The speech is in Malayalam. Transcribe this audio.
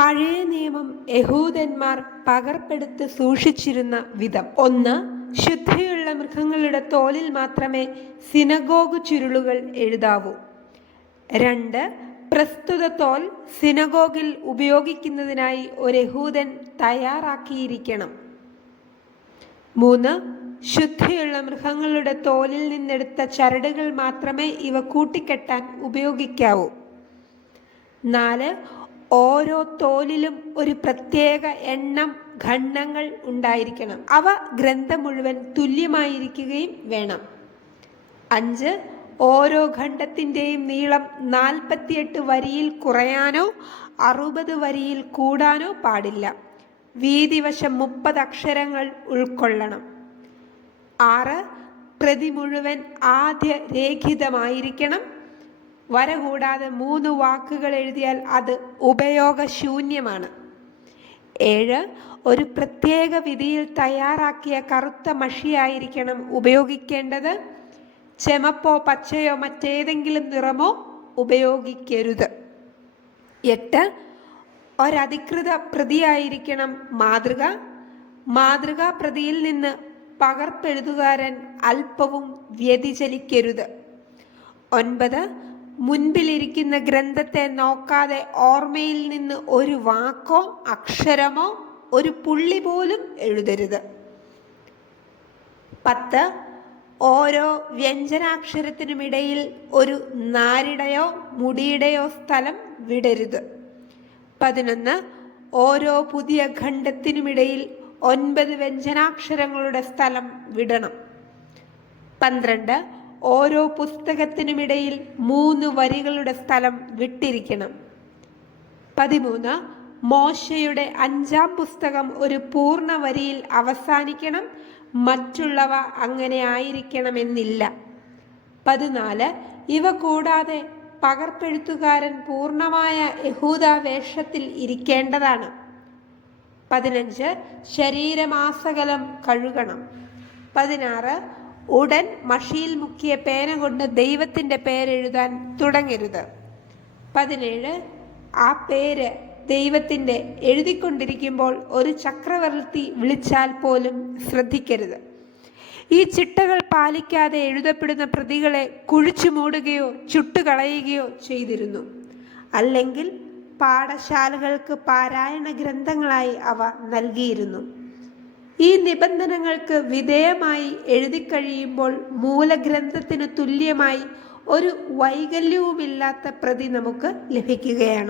പഴയ നിയമം യഹൂദന്മാർ പകർപ്പെടുത്ത് സൂക്ഷിച്ചിരുന്ന വിധം. ഒന്ന് ശുദ്ധിയുള്ള മൃഗങ്ങളുടെ തോലിൽ മാത്രമേ സിനഗോഗ് ചുരുളുകൾ എഴുതാവൂ. രണ്ട് പ്രസ്തുത തോൽ സിനഗോഗിൽ ഉപയോഗിക്കുന്നതിനായി ഒരു യഹൂദൻ തയ്യാറാക്കിയിരിക്കണം. മൂന്ന് ശുദ്ധിയുള്ള മൃഗങ്ങളുടെ തോലിൽ നിന്നെടുത്ത ചരടുകൾ മാത്രമേ ഇവ കൂട്ടിക്കെട്ടാൻ ഉപയോഗിക്കാവൂ. നാല് ഓരോ തോലിലും ഒരു പ്രത്യേക എണ്ണം ഖണ്ഡങ്ങൾ ഉണ്ടായിരിക്കണം. അവ ഗ്രന്ഥം മുഴുവൻ തുല്യമായിരിക്കുകയും വേണം. അഞ്ച് ഓരോ ഖണ്ഡത്തിന്റെയും നീളം നാൽപ്പത്തിയെട്ട് വരിയിൽ കുറയാനോ അറുപത് വരിയിൽ കൂടാനോ പാടില്ല. വീതിവശം മുപ്പത് അക്ഷരങ്ങൾ ഉൾക്കൊള്ളണം. ആറ് പ്രതി മുഴുവൻ ആദ്യ രേഖിതമായിരിക്കണം. വര കൂടാതെ മൂന്ന് വാക്കുകൾ എഴുതിയാൽ അത് ഉപയോഗശൂന്യമാണ്. ഏഴ് ഒരു പ്രത്യേക വിധിയിൽ തയ്യാറാക്കിയ കറുത്ത മഷിയായിരിക്കണം ഉപയോഗിക്കേണ്ടത്. ചെമപ്പോ പച്ചയോ മറ്റേതെങ്കിലും നിറമോ ഉപയോഗിക്കരുത്. എട്ട് ഒരധികൃത പ്രതിയായിരിക്കണം മാതൃക. മാതൃകാ പ്രതിയിൽ നിന്ന് പകർപ്പെഴുതുകാരൻ അല്പവും വ്യതിചലിക്കരുത്. ഒൻപത് മുൻപിലിരിക്കുന്ന ഗ്രന്ഥത്തെ നോക്കാതെ ഓർമ്മയിൽ നിന്ന് ഒരു വാക്കോ അക്ഷരമോ ഒരു പുള്ളി പോലും എഴുതരുത്. പത്ത് ഓരോ വ്യഞ്ജനാക്ഷരത്തിനുമിടയിൽ ഒരു നാരിടയോ മുടിയുടെയോ സ്ഥലം വിടരുത്. പതിനൊന്ന് ഓരോ പുതിയ ഖണ്ഡത്തിനുമിടയിൽ ഒൻപത് വ്യഞ്ജനാക്ഷരങ്ങളുടെ സ്ഥലം വിടണം. പന്ത്രണ്ട് ഓരോ പുസ്തകത്തിനുമിടയിൽ മൂന്ന് വരികളുടെ സ്ഥലം വിട്ടിരിക്കണം. പതിമൂന്ന് മോശയുടെ അഞ്ചാം പുസ്തകം ഒരു പൂർണ വരിയിൽ അവസാനിക്കണം മറ്റുള്ളവ അങ്ങനെ ആയിരിക്കണമെന്നില്ല. പതിനാല് ഇവ കൂടാതെ പകർപ്പെഴുത്തുകാരൻ പൂർണമായ യഹൂദ വേഷത്തിൽ ഇരിക്കേണ്ടതാണ്. പതിനഞ്ച് ശരീരമാസകലം കഴുകണം. പതിനാറ് ഉടൻ മഷിയിൽ മുക്കിയ പേന കൊണ്ട് ദൈവത്തിന്റെ പേരെഴുതാൻ തുടങ്ങരുത്. പതിനേഴ് ആ പേര് ദൈവത്തിന്റെ എഴുതിക്കൊണ്ടിരിക്കുമ്പോൾ ഒരു ചക്രവർത്തി വിളിച്ചാൽ പോലും ശ്രദ്ധിക്കരുത്. ഈ ചിട്ടകൾ പാലിക്കാതെ എഴുതപ്പെടുന്ന പ്രതികളെ കുഴിച്ചു മൂടുകയോ ചുട്ടുകളയുകയോ ചെയ്തിരുന്നു. അല്ലെങ്കിൽ പാഠശാലകൾക്ക് പാരായണ ഗ്രന്ഥങ്ങളായി അവ നൽകിയിരുന്നു. ഈ നിബന്ധനകൾക്ക് വിധേയമായി എഴുതിക്കഴിയുമ്പോൾ മൂലഗ്രന്ഥത്തിന് തുല്യമായി ഒരു വൈകല്യവുമില്ലാത്ത പ്രതി നമുക്ക് ലഭിക്കുകയാണ്.